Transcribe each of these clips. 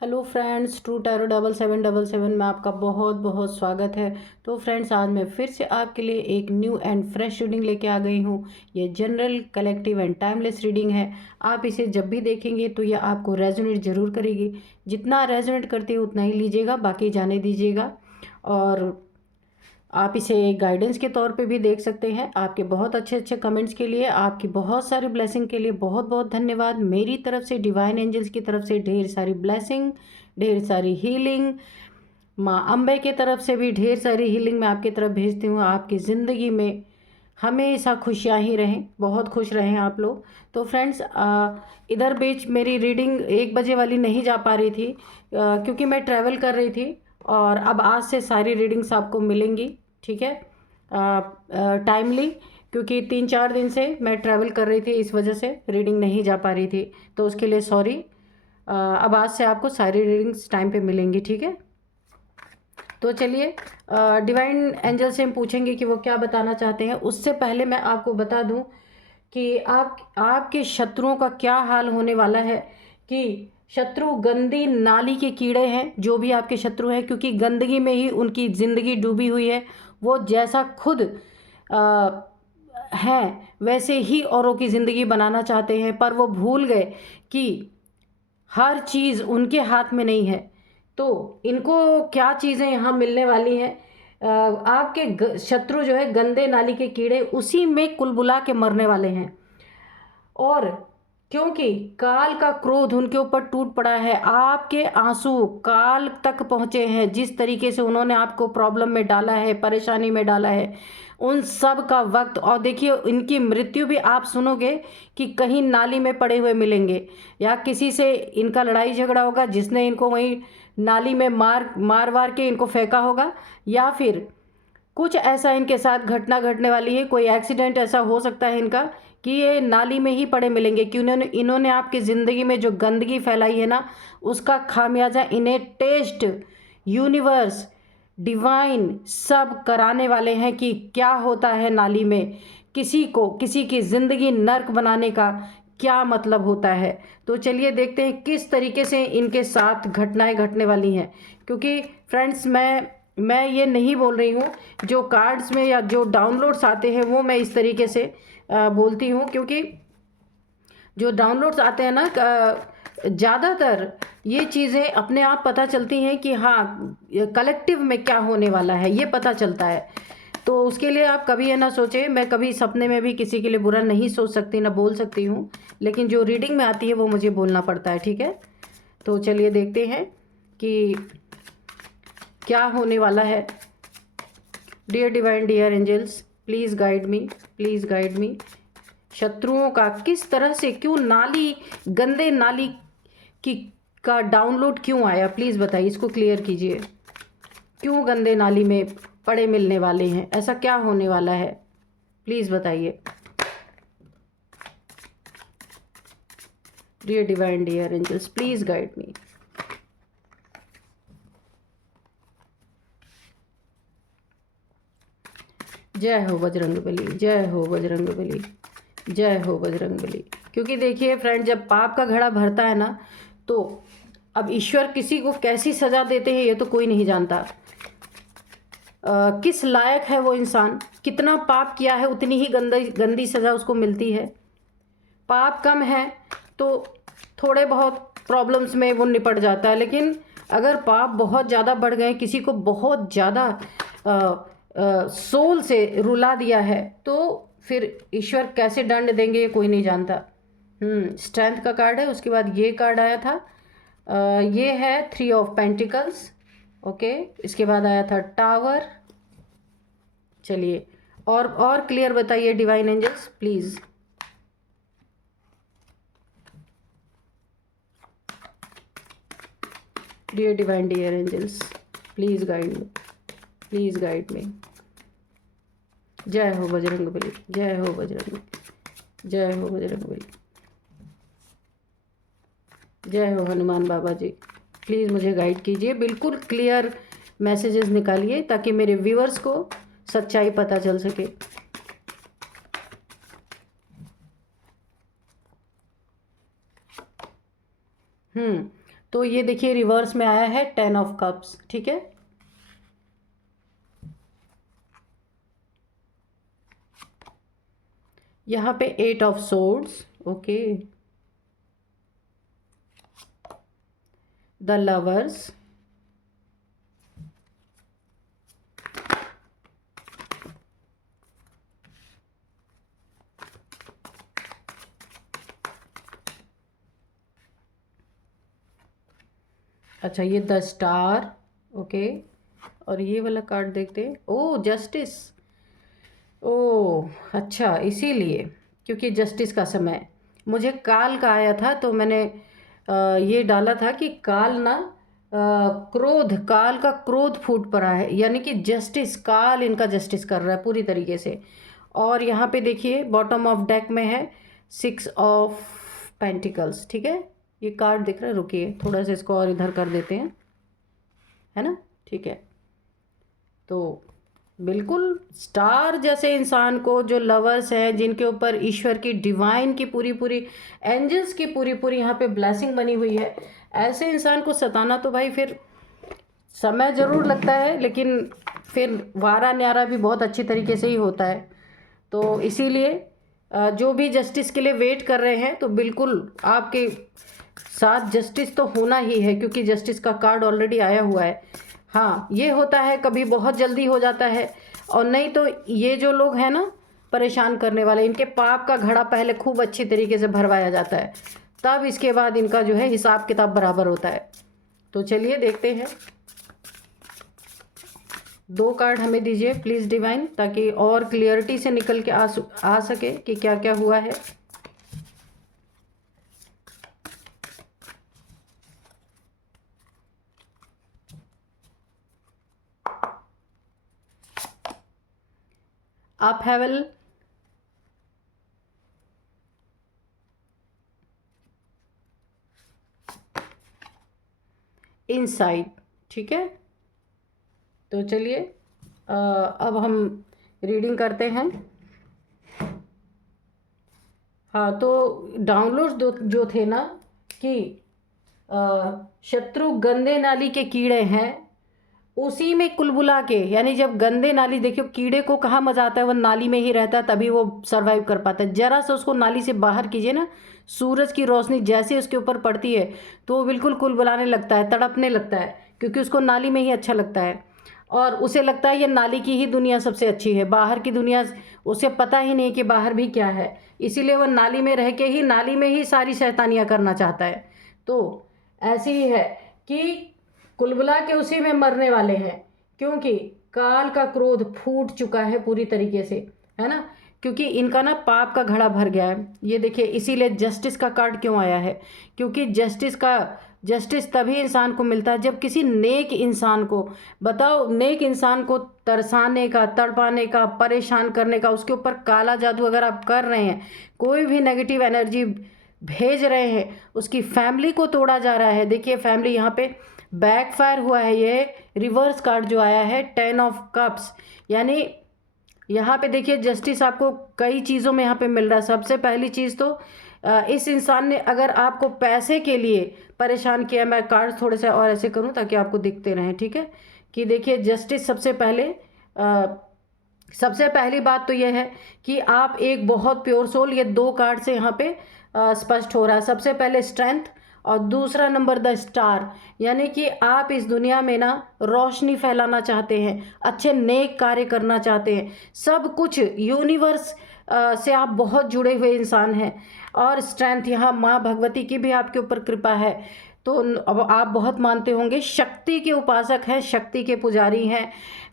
Hello friends, true tarot 7777 में आपका बहुत बहुत स्वागत है। तो फ्रेंड्स, आज मैं फिर से आपके लिए एक न्यू एंड फ्रेश रीडिंग लेके आ गई हूँ। ये general, collective and timeless reading है। आप इसे जब भी देखेंगे तो यह आपको रेजोनेट ज़रूर करेगी। जितना रेजोनेट करती है उतना ही लीजिएगा, बाकी जाने दीजिएगा। और आप इसे गाइडेंस के तौर पे भी देख सकते हैं। आपके बहुत अच्छे अच्छे कमेंट्स के लिए, आपकी बहुत सारी ब्लेसिंग के लिए बहुत बहुत धन्यवाद। मेरी तरफ से, डिवाइन एंजल्स की तरफ से ढेर सारी ब्लेसिंग, ढेर सारी हीलिंग। माँ अम्बे की तरफ से भी ढेर सारी हीलिंग मैं आपकी तरफ भेजती हूँ। आपकी ज़िंदगी में हमेशा खुशियाँ ही रहें, बहुत खुश रहें आप लोग। तो फ्रेंड्स, इधर बीच मेरी रीडिंग 1 बजे वाली नहीं जा पा रही थी, क्योंकि मैं ट्रैवल कर रही थी। और अब आज से सारी रीडिंग्स आपको मिलेंगी, ठीक है, टाइमली। क्योंकि 3-4 दिन से मैं ट्रैवल कर रही थी, इस वजह से रीडिंग नहीं जा पा रही थी, तो उसके लिए सॉरी। अब आज से आपको सारी रीडिंग्स टाइम पे मिलेंगी, ठीक है। तो चलिए, डिवाइन एंजल से हम पूछेंगे कि वो क्या बताना चाहते हैं। उससे पहले मैं आपको बता दूं कि आपके शत्रुओं का क्या हाल होने वाला है। कि शत्रु गंदी नाली के कीड़े हैं, जो भी आपके शत्रु हैं, क्योंकि गंदगी में ही उनकी ज़िंदगी डूबी हुई है। वो जैसा खुद आ, हैं वैसे ही औरों की ज़िंदगी बनाना चाहते हैं, पर वो भूल गए कि हर चीज़ उनके हाथ में नहीं है। तो इनको क्या चीज़ें यहाँ मिलने वाली हैं। आपके शत्रु जो है, गंदे नाली के कीड़े, उसी में कुलबुला के मरने वाले हैं। और क्योंकि काल का क्रोध उनके ऊपर टूट पड़ा है, आपके आंसू काल तक पहुँचे हैं। जिस तरीके से उन्होंने आपको प्रॉब्लम में डाला है, परेशानी में डाला है, उन सब का वक्त। और देखिए, इनकी मृत्यु भी आप सुनोगे कि कहीं नाली में पड़े हुए मिलेंगे, या किसी से इनका लड़ाई झगड़ा होगा जिसने इनको वहीं नाली में मार वार के इनको फेंका होगा। या फिर कुछ ऐसा इनके साथ घटना घटने वाली है, कोई एक्सीडेंट ऐसा हो सकता है इनका कि ये नाली में ही पड़े मिलेंगे। कि इन्होंने आपकी ज़िंदगी में जो गंदगी फैलाई है ना, उसका खामियाजा इन्हें टेस्ट, यूनिवर्स, डिवाइन सब कराने वाले हैं कि क्या होता है नाली में। किसी की ज़िंदगी नर्क बनाने का क्या मतलब होता है। तो चलिए देखते हैं किस तरीके से इनके साथ घटनाएं घटने वाली हैं। क्योंकि फ्रेंड्स, मैं ये नहीं बोल रही हूँ, जो कार्ड्स में या जो डाउनलोड्स आते हैं वो मैं इस तरीके से बोलती हूँ। क्योंकि जो डाउनलोड्स आते हैं ना, ज़्यादातर ये चीज़ें अपने आप पता चलती हैं कि हाँ, कलेक्टिव में क्या होने वाला है, ये पता चलता है। तो उसके लिए आप कभी ये ना सोचें। मैं कभी सपने में भी किसी के लिए बुरा नहीं सोच सकती, ना बोल सकती हूँ, लेकिन जो रीडिंग में आती है वो मुझे बोलना पड़ता है, ठीक है। तो चलिए देखते हैं कि क्या होने वाला है। Dear divine, dear angels, please guide me, please guide me. शत्रुओं का किस तरह से, क्यों नाली, गंदे नाली की का डाउनलोड क्यों आया, प्लीज़ बताइए, इसको क्लियर कीजिए। क्यों गंदे नाली में पड़े मिलने वाले हैं, ऐसा क्या होने वाला है, प्लीज़ बताइए। Dear divine, dear angels, please guide me. जय हो बजरंगबली, जय हो बजरंगबली, जय हो बजरंगबली। क्योंकि देखिए फ्रेंड, जब पाप का घड़ा भरता है ना, तो अब ईश्वर किसी को कैसी सज़ा देते हैं ये तो कोई नहीं जानता। किस लायक है वो इंसान, कितना पाप किया है उतनी ही गंदी गंदी सज़ा उसको मिलती है। पाप कम है तो थोड़े बहुत प्रॉब्लम्स में वो निपट जाता है, लेकिन अगर पाप बहुत ज़्यादा बढ़ गए, किसी को बहुत ज़्यादा सोल से रुला दिया है, तो फिर ईश्वर कैसे दंड देंगे ये कोई नहीं जानता। स्ट्रेंथ का कार्ड है, उसके बाद ये कार्ड आया था, ये है 3 ऑफ पेंटिकल्स, ओके। इसके बाद आया था टावर। चलिए और क्लियर बताइए divine angels, please. Dear divine, dear angels, please guide me, please guide me. जय हो बजरंगबली, जय हो बजरंग, जय हो बजरंगबली, जय हो हनुमान बाबा जी। प्लीज़ मुझे गाइड कीजिए, बिल्कुल क्लियर मैसेजेस निकालिए ताकि मेरे व्यूअर्स को सच्चाई पता चल सके। तो ये देखिए रिवर्स में आया है 10 ऑफ कप्स, ठीक है। यहाँ पे 8 of swords, okay. The lovers, अच्छा ये द स्टार, ओके। और ये वाला कार्ड देखते हैं, ओ जस्टिस, ओ अच्छा, इसीलिए क्योंकि जस्टिस का समय मुझे काल का आया था, तो मैंने ये डाला था कि काल ना क्रोध, काल का क्रोध फूट पड़ा है, यानी कि जस्टिस, काल इनका जस्टिस कर रहा है पूरी तरीके से। और यहाँ पे देखिए बॉटम ऑफ डेक में है 6 ऑफ पेंटिकल्स, ठीक है। ये कार्ड दिख रहा है, रुकिए थोड़ा सा इसको और इधर कर देते हैं, है ना, ठीक है। तो बिल्कुल स्टार जैसे इंसान को, जो लवर्स हैं, जिनके ऊपर ईश्वर की डिवाइन की पूरी पूरी, एंजल्स की पूरी पूरी यहाँ पे ब्लेसिंग बनी हुई है, ऐसे इंसान को सताना तो भाई फिर समय ज़रूर लगता है, लेकिन फिर वारा न्यारा भी बहुत अच्छी तरीके से ही होता है। तो इसीलिए जो भी जस्टिस के लिए वेट कर रहे हैं, तो बिल्कुल आपके साथ जस्टिस तो होना ही है, क्योंकि जस्टिस का कार्ड ऑलरेडी आया हुआ है। हाँ, ये होता है कभी बहुत जल्दी हो जाता है, और नहीं तो ये जो लोग हैं ना परेशान करने वाले, इनके पाप का घड़ा पहले खूब अच्छी तरीके से भरवाया जाता है, तब इसके बाद इनका जो है हिसाब किताब बराबर होता है। तो चलिए देखते हैं, 2 कार्ड हमें दीजिए प्लीज़ डिवाइन, ताकि और क्लियरिटी से निकल के आ सके कि क्या क्या हुआ है। आप हैवल, इनसाइड, ठीक है। तो चलिए अब हम रीडिंग करते हैं। हाँ, तो डाउनलोड्स जो थे ना कि शत्रु गंदे नाली के कीड़े हैं, उसी में कुलबुला के, यानी जब गंदे नाली, देखियो कीड़े को कहाँ मजा आता है, वो नाली में ही रहता है, तभी वो सरवाइव कर पाता है। जरा सा उसको नाली से बाहर कीजिए ना, सूरज की रोशनी जैसे उसके ऊपर पड़ती है तो वो बिल्कुल कुलबुलाने लगता है, तड़पने लगता है, क्योंकि उसको नाली में ही अच्छा लगता है, और उसे लगता है ये नाली की ही दुनिया सबसे अच्छी है, बाहर की दुनिया उसे पता ही नहीं कि बाहर भी क्या है। इसीलिए वह नाली में रह के ही, नाली में ही सारी शैतानियाँ करना चाहता है। तो ऐसी ही है कि कुलबुला के उसी में मरने वाले हैं, क्योंकि काल का क्रोध फूट चुका है पूरी तरीके से, है ना, क्योंकि इनका ना पाप का घड़ा भर गया है। ये देखिए, इसीलिए जस्टिस का कार्ड क्यों आया है, क्योंकि जस्टिस तभी इंसान को मिलता है जब किसी नेक इंसान को, बताओ, नेक इंसान को तरसाने का, तड़पाने का, परेशान करने का, उसके ऊपर काला जादू अगर आप कर रहे हैं, कोई भी नेगेटिव एनर्जी भेज रहे हैं, उसकी फैमिली को तोड़ा जा रहा है। देखिए फैमिली यहाँ पे बैकफायर हुआ है। ये रिवर्स कार्ड जो आया है 10 ऑफ कप्स, यानी यहाँ पे देखिए जस्टिस आपको कई चीज़ों में यहाँ पे मिल रहा है। सबसे पहली चीज़ तो इस इंसान ने अगर आपको पैसे के लिए परेशान किया, मैं कार्ड थोड़े से और ऐसे करूँ ताकि आपको दिखते रहें, ठीक है, कि देखिए जस्टिस सबसे पहली बात तो यह है कि आप एक बहुत प्योर सोल, ये 2 कार्ड से यहाँ पे स्पष्ट हो रहा है। सबसे पहले स्ट्रेंथ, और दूसरा नंबर द स्टार, यानी कि आप इस दुनिया में ना रोशनी फैलाना चाहते हैं, अच्छे नेक कार्य करना चाहते हैं, सब कुछ यूनिवर्स से आप बहुत जुड़े हुए इंसान हैं। और स्ट्रेंथ, यहाँ माँ भगवती की भी आपके ऊपर कृपा है। तो अब आप बहुत मानते होंगे, शक्ति के उपासक हैं, शक्ति के पुजारी हैं।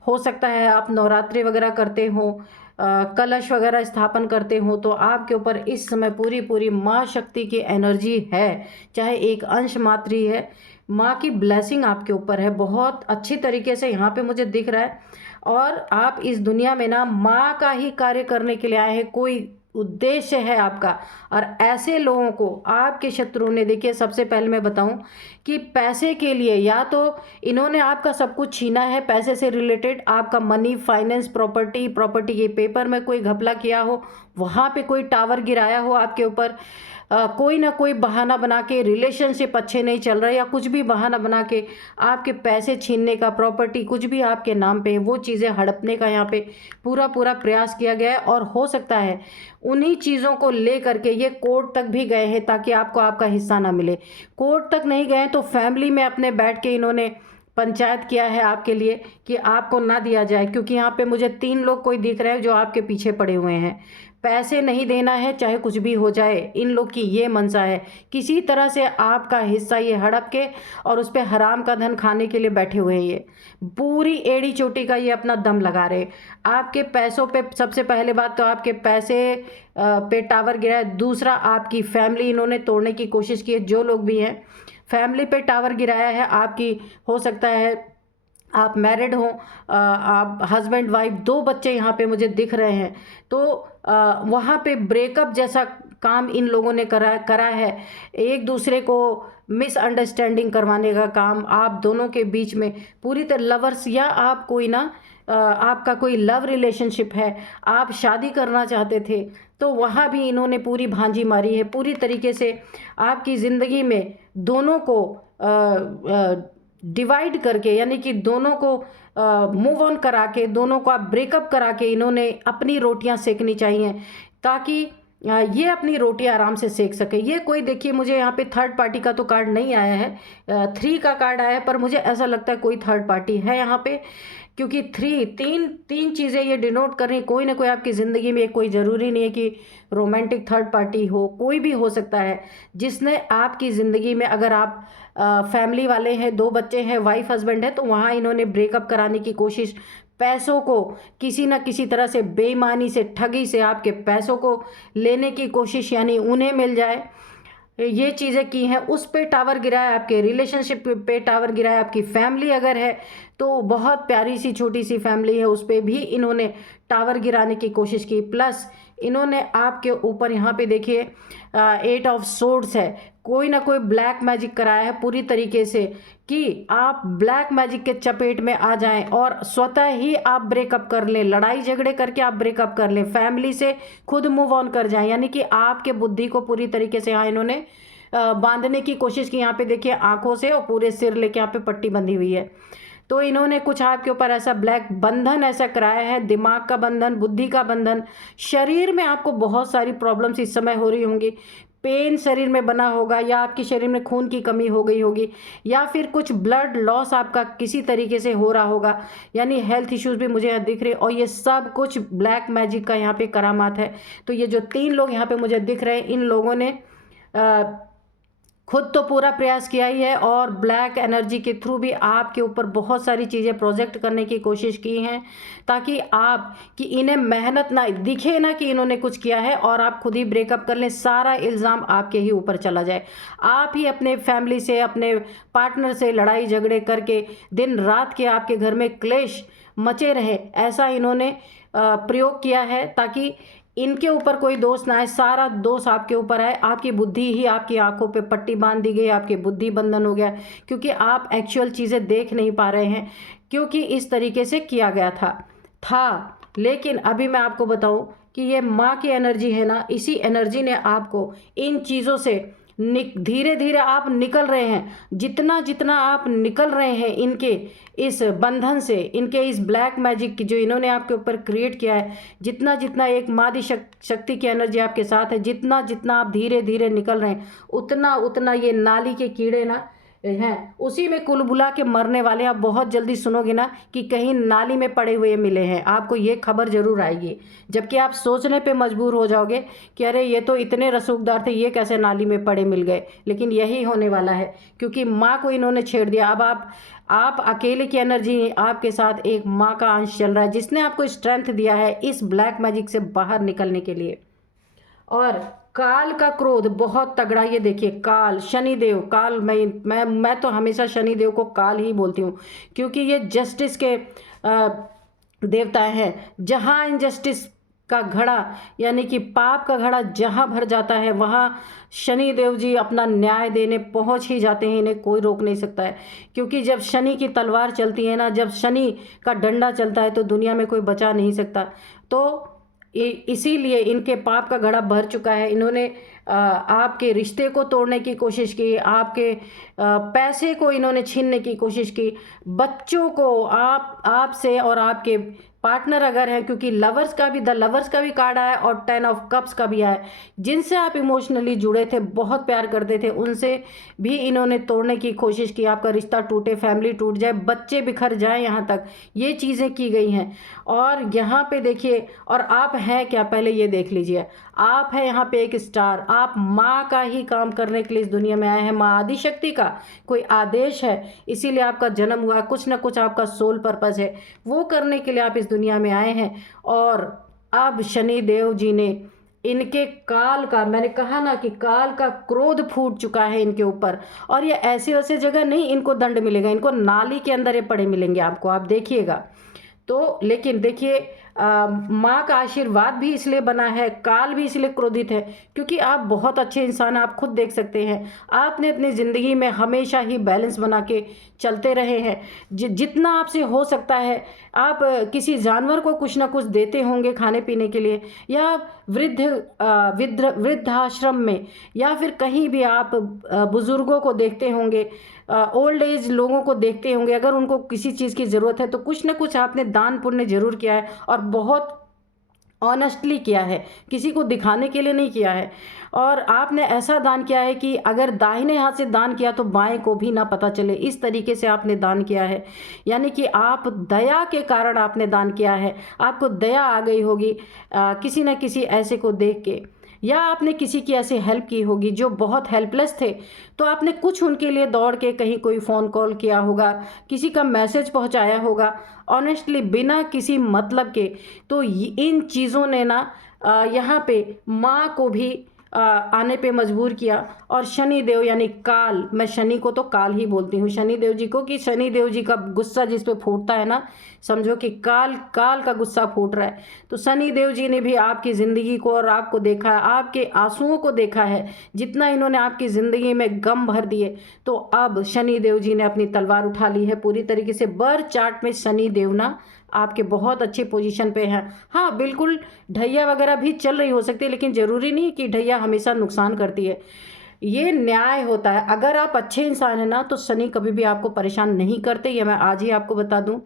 हो सकता है आप नवरात्रि वगैरह करते हो, कलश वगैरह स्थापन करते हो, तो आपके ऊपर इस समय पूरी पूरी माँ शक्ति की एनर्जी है, चाहे एक अंश मात्र ही है। माँ की ब्लेसिंग आपके ऊपर है बहुत अच्छी तरीके से, यहाँ पे मुझे दिख रहा है। और आप इस दुनिया में ना माँ का ही कार्य करने के लिए आए हैं, कोई उद्देश्य है आपका। और ऐसे लोगों को आपके शत्रुओं ने, देखिए सबसे पहले मैं बताऊं कि पैसे के लिए या तो इन्होंने आपका सब कुछ छीना है, पैसे से रिलेटेड आपका मनी, फाइनेंस, प्रॉपर्टी के पेपर में कोई घपला किया हो, वहाँ पे कोई टावर गिराया हो आपके ऊपर, कोई ना कोई बहाना बना के, रिलेशनशिप अच्छे नहीं चल रहे या कुछ भी बहाना बना के आपके पैसे छीनने का, प्रॉपर्टी कुछ भी आपके नाम पे वो चीज़ें हड़पने का यहाँ पे पूरा पूरा प्रयास किया गया है। और हो सकता है उन्हीं चीज़ों को ले करके ये कोर्ट तक भी गए हैं ताकि आपको आपका हिस्सा ना मिले। कोर्ट तक नहीं गए तो फैमिली में अपने बैठ के इन्होंने पंचायत किया है आपके लिए कि आपको ना दिया जाए, क्योंकि यहाँ पे मुझे 3 लोग कोई दिख रहे हैं जो आपके पीछे पड़े हुए हैं। पैसे नहीं देना है चाहे कुछ भी हो जाए, इन लोग की ये मंशा है। किसी तरह से आपका हिस्सा ये हड़प के और उस पर हराम का धन खाने के लिए बैठे हुए हैं। ये पूरी एड़ी चोटी का ये अपना दम लगा रहे आपके पैसों पे। सबसे पहले बात तो आपके पैसे पे टावर गिरा है। दूसरा, आपकी फैमिली इन्होंने तोड़ने की कोशिश की है। जो लोग भी हैं फैमिली पे टावर गिराया है आपकी। हो सकता है आप मैरिड हो, आप हस्बैंड वाइफ, 2 बच्चे यहाँ पे मुझे दिख रहे हैं। तो वहाँ पे ब्रेकअप जैसा काम इन लोगों ने करा है। एक दूसरे को मिसअंडरस्टैंडिंग करवाने का काम आप दोनों के बीच में पूरी तरह लवर्स, या आप कोई ना आपका कोई लव रिलेशनशिप है, आप शादी करना चाहते थे तो वहाँ भी इन्होंने पूरी भांजी मारी है। पूरी तरीके से आपकी ज़िंदगी में दोनों को डिवाइड करके, यानी कि दोनों को मूव ऑन करा के, दोनों को आप ब्रेकअप करा के इन्होंने अपनी रोटियां सेकनी चाहिए ताकि ये अपनी रोटी आराम से सेक सके। ये कोई, देखिए मुझे यहाँ पे थर्ड पार्टी का तो कार्ड नहीं आया है, 3 का कार्ड आया है, पर मुझे ऐसा लगता है कोई थर्ड पार्टी है यहाँ पे, क्योंकि तीन चीज़ें ये डिनोट कर रही हैं। कोई ना कोई आपकी ज़िंदगी में, कोई ज़रूरी नहीं है कि रोमांटिक थर्ड पार्टी हो, कोई भी हो सकता है जिसने आपकी ज़िंदगी में, अगर आप फैमिली वाले हैं, 2 बच्चे हैं, वाइफ हस्बैंड है, तो वहाँ इन्होंने ब्रेकअप कराने की कोशिश, पैसों को किसी न किसी तरह से बेईमानी से, ठगी से आपके पैसों को लेने की कोशिश, यानी उन्हें मिल जाए, ये चीज़ें की हैं। उस पे टावर गिराया, आपके रिलेशनशिप पे टावर गिराया। आपकी फैमिली अगर है तो बहुत प्यारी सी छोटी सी फैमिली है, उस पे भी इन्होंने टावर गिराने की कोशिश की। प्लस इन्होंने आपके ऊपर यहाँ पे देखिए 8 ऑफ सोर्ड्स है, कोई ना कोई ब्लैक मैजिक कराया है पूरी तरीके से कि आप ब्लैक मैजिक के चपेट में आ जाएं और स्वतः ही आप ब्रेकअप कर लें, लड़ाई झगड़े करके आप ब्रेकअप कर लें, फैमिली से खुद मूव ऑन कर जाएं। यानी कि आपके बुद्धि को पूरी तरीके से यहाँ इन्होंने बांधने की कोशिश की। यहाँ पे देखिए आंखों से और पूरे सिर लेके यहाँ पे पट्टी बंधी हुई है। तो इन्होंने कुछ आपके ऊपर ऐसा ब्लैक बंधन ऐसा कराया है, दिमाग का बंधन, बुद्धि का बंधन। शरीर में आपको बहुत सारी प्रॉब्लम्स इस समय हो रही होंगी, पेन शरीर में बना होगा, या आपके शरीर में खून की कमी हो गई होगी, या फिर कुछ ब्लड लॉस आपका किसी तरीके से हो रहा होगा, यानी हेल्थ इश्यूज भी मुझे यहाँ दिख रहे। और ये सब कुछ ब्लैक मैजिक का यहाँ पे करामात है। तो ये जो 3 लोग यहाँ पे मुझे दिख रहे हैं, इन लोगों ने खुद तो पूरा प्रयास किया ही है और ब्लैक एनर्जी के थ्रू भी आपके ऊपर बहुत सारी चीज़ें प्रोजेक्ट करने की कोशिश की हैं, ताकि आप कि इन्हें मेहनत ना दिखे ना कि इन्होंने कुछ किया है और आप खुद ही ब्रेकअप कर लें, सारा इल्ज़ाम आपके ही ऊपर चला जाए। आप ही अपने फैमिली से, अपने पार्टनर से लड़ाई झगड़े करके दिन रात के आपके घर में क्लेश मचे रहे, ऐसा इन्होंने प्रयोग किया है ताकि इनके ऊपर कोई दोष ना आए, सारा दोष आपके ऊपर आए। आपकी बुद्धि ही, आपकी आंखों पे पट्टी बांध दी गई, आपकी बुद्धि बंधन हो गया, क्योंकि आप एक्चुअल चीज़ें देख नहीं पा रहे हैं, क्योंकि इस तरीके से किया गया था। लेकिन अभी मैं आपको बताऊं कि ये माँ की एनर्जी है ना, इसी एनर्जी ने आपको इन चीज़ों से धीरे धीरे आप निकल रहे हैं। जितना जितना आप निकल रहे हैं इनके इस बंधन से, इनके इस ब्लैक मैजिक की जो इन्होंने आपके ऊपर क्रिएट किया है, जितना जितना एक मादी शक्ति की एनर्जी आपके साथ है, जितना जितना आप धीरे धीरे निकल रहे हैं, उतना उतना ये नाली के कीड़े ना हैं, उसी में कुलबुला के मरने वाले। आप बहुत जल्दी सुनोगे ना कि कहीं नाली में पड़े हुए मिले हैं, आपको ये खबर जरूर आएगी, जबकि आप सोचने पे मजबूर हो जाओगे कि अरे ये तो इतने रसूखदार थे, ये कैसे नाली में पड़े मिल गए। लेकिन यही होने वाला है, क्योंकि माँ को इन्होंने छेड़ दिया। अब आप अकेले की एनर्जी, आपके साथ एक माँ का अंश चल रहा है, जिसने आपको स्ट्रेंथ दिया है इस ब्लैक मैजिक से बाहर निकलने के लिए। और काल का क्रोध बहुत तगड़ा, ये देखिए काल, शनिदेव, काल, मैं तो हमेशा शनिदेव को काल ही बोलती हूँ, क्योंकि ये जस्टिस के देवता हैं। जहाँ इनजस्टिस का घड़ा, यानी कि पाप का घड़ा जहाँ भर जाता है, वहाँ शनिदेव जी अपना न्याय देने पहुँच ही जाते हैं। इन्हें कोई रोक नहीं सकता है, क्योंकि जब शनि की तलवार चलती है ना, जब शनि का डंडा चलता है, तो दुनिया में कोई बचा नहीं सकता। तो इसीलिए इनके पाप का घड़ा भर चुका है। इन्होंने आपके रिश्ते को तोड़ने की कोशिश की, आपके पैसे को इन्होंने छीनने की कोशिश की, बच्चों को आपसे और आपके पार्टनर अगर है, क्योंकि द लवर्स का भी कार्ड आया और 10 ऑफ कप्स का भी आया, जिनसे आप इमोशनली जुड़े थे, बहुत प्यार करते थे, उनसे भी इन्होंने तोड़ने की कोशिश की, आपका रिश्ता टूटे, फैमिली टूट जाए, बच्चे बिखर जाए, यहाँ तक ये चीज़ें की गई हैं। और यहाँ पे देखिए, और आप हैं क्या, पहले ये देख लीजिए, आप है यहाँ पे एक स्टार, आप माँ का ही काम करने के लिए इस दुनिया में आए हैं, माँ आदिशक्ति का कोई आदेश है, इसीलिए आपका जन्म हुआ, कुछ ना कुछ आपका सोल पर्पस है, वो करने के लिए आप इस दुनिया में आए हैं। और अब शनि देव जी ने इनके काल का, मैंने कहा ना कि काल का क्रोध फूट चुका है इनके ऊपर, और ये ऐसे वैसे जगह नहीं इनको दंड मिलेगा, इनको नाली के अंदर ये पड़े मिलेंगे आपको, आप देखिएगा। तो लेकिन देखिए, माँ का आशीर्वाद भी इसलिए बना है, काल भी इसलिए क्रोधित है, क्योंकि आप बहुत अच्छे इंसान, आप खुद देख सकते हैं, आपने अपनी ज़िंदगी में हमेशा ही बैलेंस बना के चलते रहे हैं। जितना आपसे हो सकता है, आप किसी जानवर को कुछ ना कुछ देते होंगे खाने पीने के लिए, या वृद्धाश्रम में, या फिर कहीं भी आप बुज़ुर्गों को देखते होंगे, ओल्ड एज लोगों को देखते होंगे, अगर उनको किसी चीज़ की ज़रूरत है तो कुछ ना कुछ आपने दान पुण्य जरूर किया है, और बहुत ऑनेस्टली किया है, किसी को दिखाने के लिए नहीं किया है। और आपने ऐसा दान किया है कि अगर दाहिने हाथ से दान किया तो बाएं को भी ना पता चले, इस तरीके से आपने दान किया है। यानी कि आप दया के कारण आपने दान किया है, आपको दया आ गई होगी किसी न किसी ऐसे को देख के, या आपने किसी की ऐसे हेल्प की होगी जो बहुत हेल्पलेस थे, तो आपने कुछ उनके लिए दौड़ के कहीं कोई फ़ोन कॉल किया होगा, किसी का मैसेज पहुंचाया होगा, ऑनेस्टली बिना किसी मतलब के। तो इन चीज़ों ने ना यहाँ पे माँ को भी आने पे मजबूर किया। और शनि देव यानी काल, मैं शनि को तो काल ही बोलती हूँ, शनि देव जी को, कि शनि देव जी का गुस्सा जिस पे फूटता है ना, समझो कि काल का गुस्सा फूट रहा है। तो शनि देव जी ने भी आपकी ज़िंदगी को और आपको देखा है, आपके आंसुओं को देखा है, जितना इन्होंने आपकी ज़िंदगी में गम भर दिए। तो अब शनि देव जी ने अपनी तलवार उठा ली है पूरी तरीके से। बर्थ चार्ट में शनि देव ना आपके बहुत अच्छे पोजीशन पे हैं। हाँ बिल्कुल, ढैया वगैरह भी चल रही हो सकती है, लेकिन ज़रूरी नहीं कि ढैया हमेशा नुकसान करती है, ये न्याय होता है। अगर आप अच्छे इंसान हैं ना, तो शनि कभी भी आपको परेशान नहीं करते, ये मैं आज ही आपको बता दूं।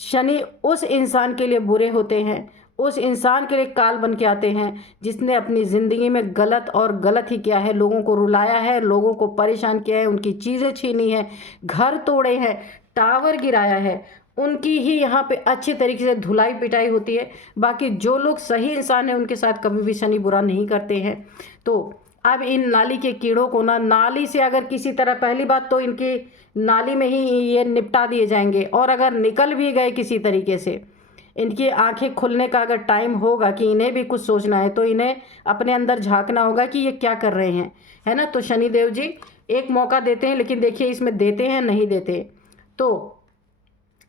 शनि उस इंसान के लिए बुरे होते हैं, उस इंसान के लिए काल बन के आते हैं जिसने अपनी ज़िंदगी में गलत ही किया है, लोगों को रुलाया है, लोगों को परेशान किया है, उनकी चीज़ें छीनी है, घर तोड़े हैं, टावर गिराया है, उनकी ही यहाँ पे अच्छे तरीके से धुलाई पिटाई होती है। बाकी जो लोग सही इंसान हैं उनके साथ कभी भी शनि बुरा नहीं करते हैं। तो अब इन नाली के कीड़ों को ना, नाली से अगर किसी तरह, पहली बात तो इनकी नाली में ही ये निपटा दिए जाएंगे, और अगर निकल भी गए किसी तरीके से, इनकी आंखें खुलने का अगर टाइम होगा कि इन्हें भी कुछ सोचना है, तो इन्हें अपने अंदर झांकना होगा कि ये क्या कर रहे हैं, है ना। तो शनिदेव जी एक मौका देते हैं, लेकिन देखिए इसमें देते हैं नहीं देते। तो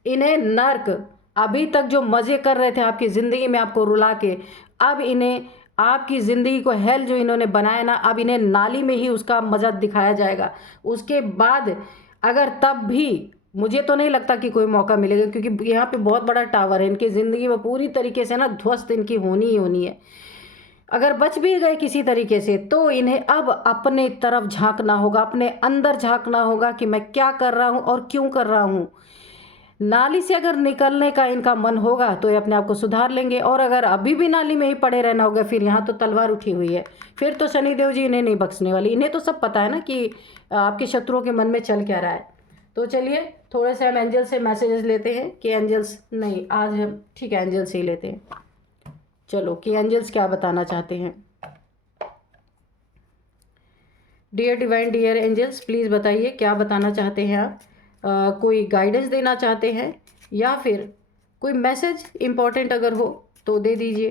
इन्हें नर्क, अभी तक जो मज़े कर रहे थे आपकी ज़िंदगी में आपको रुला के, अब इन्हें आपकी ज़िंदगी को हेल जो इन्होंने बनाया ना, अब इन्हें नाली में ही उसका मज़ा दिखाया जाएगा। उसके बाद अगर तब भी, मुझे तो नहीं लगता कि कोई मौका मिलेगा, क्योंकि यहाँ पे बहुत बड़ा टावर है, इनकी ज़िंदगी में पूरी तरीके से ना ध्वस्त इनकी होनी ही होनी है। अगर बच भी गए किसी तरीके से, तो इन्हें अब अपने तरफ झांकना होगा, अपने अंदर झांकना होगा कि मैं क्या कर रहा हूँ और क्यों कर रहा हूँ। नाली से अगर निकलने का इनका मन होगा तो ये अपने आप को सुधार लेंगे, और अगर अभी भी नाली में ही पड़े रहना होगा, फिर यहाँ तो तलवार उठी हुई है, फिर तो शनिदेव जी इन्हें नहीं बख्शने वाली। इन्हें तो सब पता है ना कि आपके शत्रुओं के मन में चल क्या रहा है। तो चलिए थोड़े से हम एंजल से मैसेजेस लेते हैं कि एंजल्स, नहीं आज हम ठीक है एंजल्स ही लेते हैं, चलो कि एंजल्स क्या बताना चाहते हैं। Dear divine, dear angels, please बताइए क्या बताना चाहते हैं आप। कोई गाइडेंस देना चाहते हैं, या फिर कोई मैसेज इम्पॉर्टेंट अगर हो तो दे दीजिए,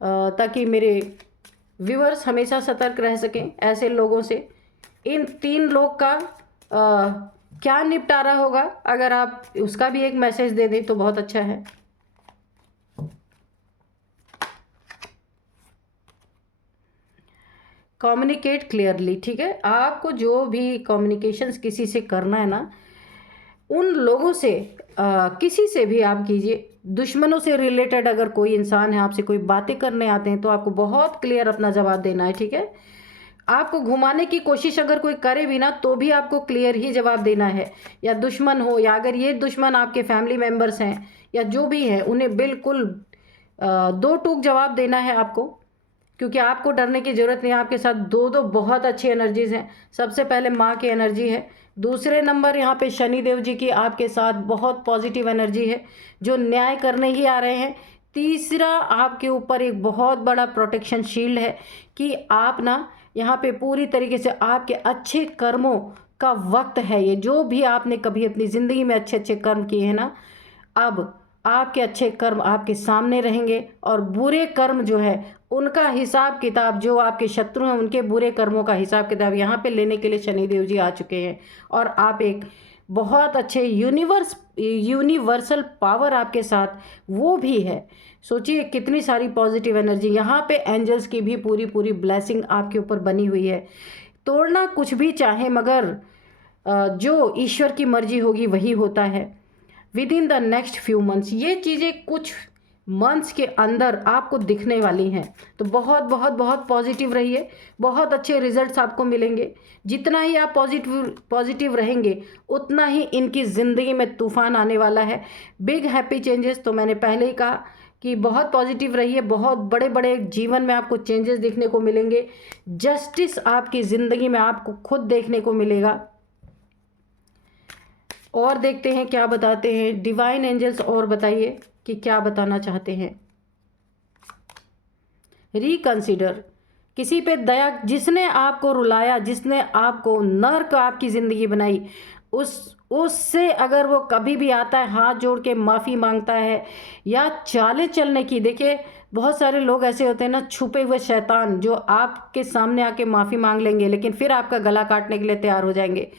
ताकि मेरे व्यूअर्स हमेशा सतर्क रह सकें ऐसे लोगों से। इन 3 लोग का क्या निपटारा होगा, अगर आप उसका भी एक मैसेज दे दें तो बहुत अच्छा है। कम्युनिकेट क्लियरली, ठीक है। आपको जो भी कम्युनिकेशंस किसी से करना है ना, उन लोगों से किसी से भी आप कीजिए, दुश्मनों से रिलेटेड अगर कोई इंसान है, आपसे कोई बातें करने आते हैं, तो आपको बहुत क्लियर अपना जवाब देना है, ठीक है। आपको घुमाने की कोशिश अगर कोई करे भी ना, तो भी आपको क्लियर ही जवाब देना है। या दुश्मन हो, या अगर ये दुश्मन आपके फैमिली मेम्बर्स हैं या जो भी हैं, उन्हें बिल्कुल दो टूक जवाब देना है आपको, क्योंकि आपको डरने की ज़रूरत नहीं है। आपके साथ दो बहुत अच्छी एनर्जीज़ हैं। सबसे पहले माँ की एनर्जी है, दूसरे नंबर यहाँ पे शनिदेव जी की आपके साथ बहुत पॉजिटिव एनर्जी है, जो न्याय करने ही आ रहे हैं। तीसरा, आपके ऊपर एक बहुत बड़ा प्रोटेक्शन शील्ड है कि आप ना यहाँ पे पूरी तरीके से आपके अच्छे कर्मों का वक्त है ये। जो भी आपने कभी अपनी ज़िंदगी में अच्छे अच्छे कर्म किए हैं ना, अब आपके अच्छे कर्म आपके सामने रहेंगे, और बुरे कर्म जो है उनका हिसाब किताब, जो आपके शत्रु हैं उनके बुरे कर्मों का हिसाब किताब यहाँ पे लेने के लिए शनिदेव जी आ चुके हैं। और आप एक बहुत अच्छे यूनिवर्सल पावर आपके साथ वो भी है। सोचिए कितनी सारी पॉजिटिव एनर्जी यहाँ पे, एंजल्स की भी पूरी पूरी ब्लेसिंग आपके ऊपर बनी हुई है। तोड़ना कुछ भी चाहे, मगर जो ईश्वर की मर्जी होगी वही होता है। Within the next few months ये चीज़ें कुछ मंथ्स के अंदर आपको दिखने वाली हैं। तो बहुत बहुत बहुत पॉजिटिव रहिए, बहुत अच्छे रिजल्ट्स आपको मिलेंगे। जितना ही आप पॉजिटिव रहेंगे, उतना ही इनकी ज़िंदगी में तूफान आने वाला है। बिग हैप्पी चेंजेस, तो मैंने पहले ही कहा कि बहुत पॉजिटिव रहिए, बहुत बड़े बड़े जीवन में आपको चेंजेस देखने को मिलेंगे। जस्टिस आपकी ज़िंदगी में आपको खुद देखने को मिलेगा। और देखते हैं क्या बताते हैं डिवाइन एंजल्स, और बताइए कि क्या बताना चाहते हैं। रिकंसिडर, किसी पे दया, जिसने आपको रुलाया, जिसने आपको नर्क आपकी ज़िंदगी बनाई, उससे अगर वो कभी भी आता है, हाथ जोड़ के माफ़ी मांगता है या चाले चलने की, देखिए बहुत सारे लोग ऐसे होते हैं ना, छुपे हुए शैतान, जो आपके सामने आके माफ़ी मांग लेंगे लेकिन फिर आपका गला काटने के लिए तैयार हो जाएंगे।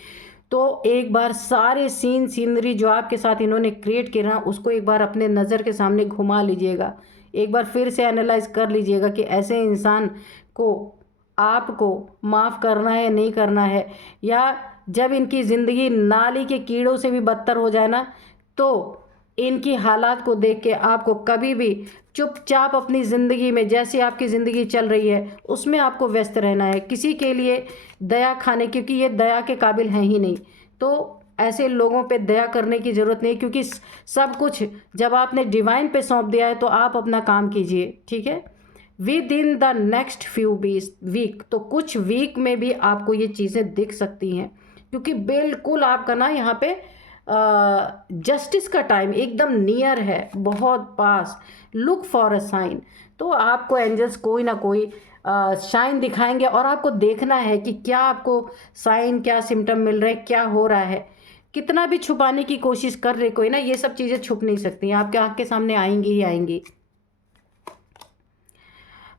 तो एक बार सारे सीनरी जो आपके साथ इन्होंने क्रिएट किया ना, उसको एक बार अपने नज़र के सामने घुमा लीजिएगा। एक बार फिर से एनालाइज कर लीजिएगा कि ऐसे इंसान को आपको माफ़ करना है, नहीं करना है। या जब इनकी ज़िंदगी नाली के कीड़ों से भी बदतर हो जाए ना, तो इनकी हालात को देख के आपको कभी भी चुपचाप अपनी ज़िंदगी में, जैसी आपकी ज़िंदगी चल रही है उसमें आपको व्यस्त रहना है। किसी के लिए दया खाने, क्योंकि ये दया के काबिल हैं ही नहीं, तो ऐसे लोगों पे दया करने की ज़रूरत नहीं, क्योंकि सब कुछ जब आपने डिवाइन पे सौंप दिया है तो आप अपना काम कीजिए, ठीक है। Within the next few week, तो कुछ वीक में भी आपको ये चीज़ें दिख सकती हैं, क्योंकि बिल्कुल आपका ना यहाँ पे जस्टिस का टाइम एकदम नियर है, बहुत पास। लुक फॉर अ साइन, तो आपको एंजल्स कोई ना कोई साइन दिखाएंगे, और आपको देखना है कि क्या आपको साइन, क्या सिम्टम मिल रहे, क्या हो रहा है। कितना भी छुपाने की कोशिश कर रहे कोई ना, ये सब चीज़ें छुप नहीं सकती, आपके आँख के सामने आएंगी ही आएंगी।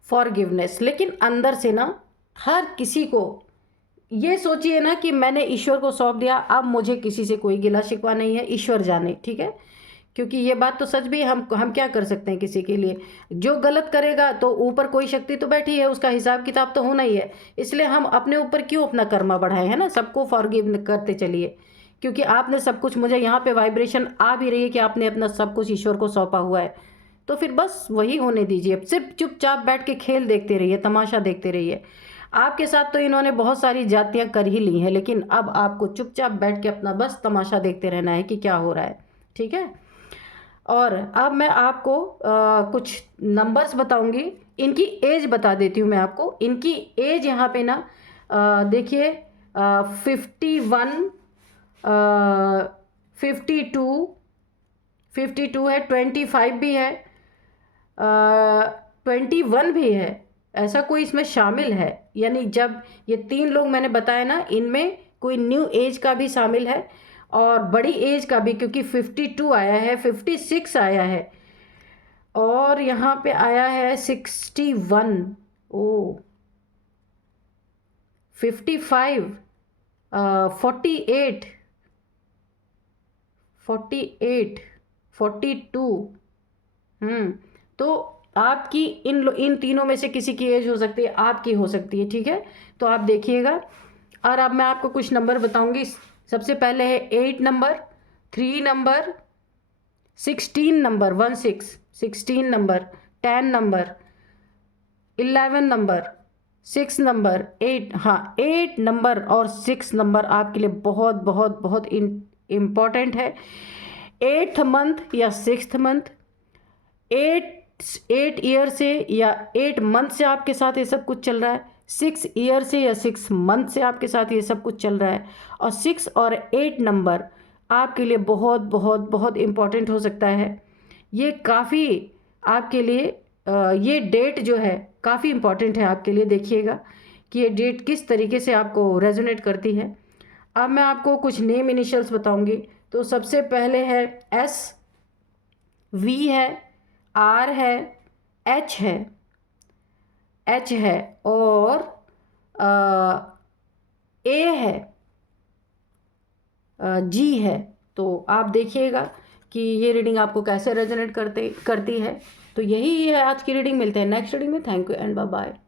फॉरगिवनेस, लेकिन अंदर से ना हर किसी को ये सोचिए ना कि मैंने ईश्वर को सौंप दिया, अब मुझे किसी से कोई गिला शिकवा नहीं है, ईश्वर जाने, ठीक है। क्योंकि ये बात तो सच भी, हम क्या कर सकते हैं किसी के लिए। जो गलत करेगा तो ऊपर कोई शक्ति तो बैठी है, उसका हिसाब किताब तो होना ही है। इसलिए हम अपने ऊपर क्यों अपना कर्मा बढ़ाएं, है ना। सबको फॉरगिव करते चलिए, क्योंकि आपने सब कुछ, मुझे यहाँ पे वाइब्रेशन आ भी रही है कि आपने अपना सब कुछ ईश्वर को सौंपा हुआ है, तो फिर बस वही होने दीजिए। सिर्फ चुपचाप बैठ के खेल देखते रहिए, तमाशा देखते रहिए। आपके साथ तो इन्होंने बहुत सारी जातियां कर ही ली हैं, लेकिन अब आपको चुपचाप बैठ के अपना बस तमाशा देखते रहना है कि क्या हो रहा है, ठीक है। और अब मैं आपको कुछ नंबर्स बताऊंगी, इनकी एज बता देती हूँ मैं आपको। इनकी एज यहाँ पे ना देखिए 51, 52 है, 25 भी है, 21 भी है, ऐसा कोई इसमें शामिल है। यानी जब ये 3 लोग मैंने बताया ना, इनमें कोई न्यू एज का भी शामिल है और बड़ी एज का भी, क्योंकि 52 आया है, 56 आया है, और यहाँ पे आया है 61, ओ 55, 48, 42। तो आपकी इन तीनों में से किसी की एज हो सकती है, आपकी हो सकती है, ठीक है। तो आप देखिएगा। और अब मैं आपको कुछ नंबर बताऊंगी। सबसे पहले है 8 number, 3 number, 16 number, 16 number, 10 number, 11 number, 6 number, 8, हाँ 8 नंबर और 6 नंबर आपके लिए बहुत बहुत बहुत इम्पॉर्टेंट है। 8th मंथ या 6th मंथ, 8 ईयर से या 8 मंथ से आपके साथ ये सब कुछ चल रहा है, 6 ईयर से या 6 मंथ से आपके साथ ये सब कुछ चल रहा है, और 6 और 8 नंबर आपके लिए बहुत बहुत बहुत इम्पॉर्टेंट हो सकता है। ये काफ़ी आपके लिए ये डेट जो है काफ़ी इम्पॉर्टेंट है आपके लिए। देखिएगा कि ये डेट किस तरीके से आपको रेजोनेट करती है। अब मैं आपको कुछ नेम इनिशियल्स बताऊंगी। तो सबसे पहले है एस, वी है, आर है, एच है, और ए है, जी है। तो आप देखिएगा कि ये रीडिंग आपको कैसे रेजोनेट करती है। तो यही है आज की रीडिंग। मिलते हैं नेक्स्ट रीडिंग में। Thank you and bye bye.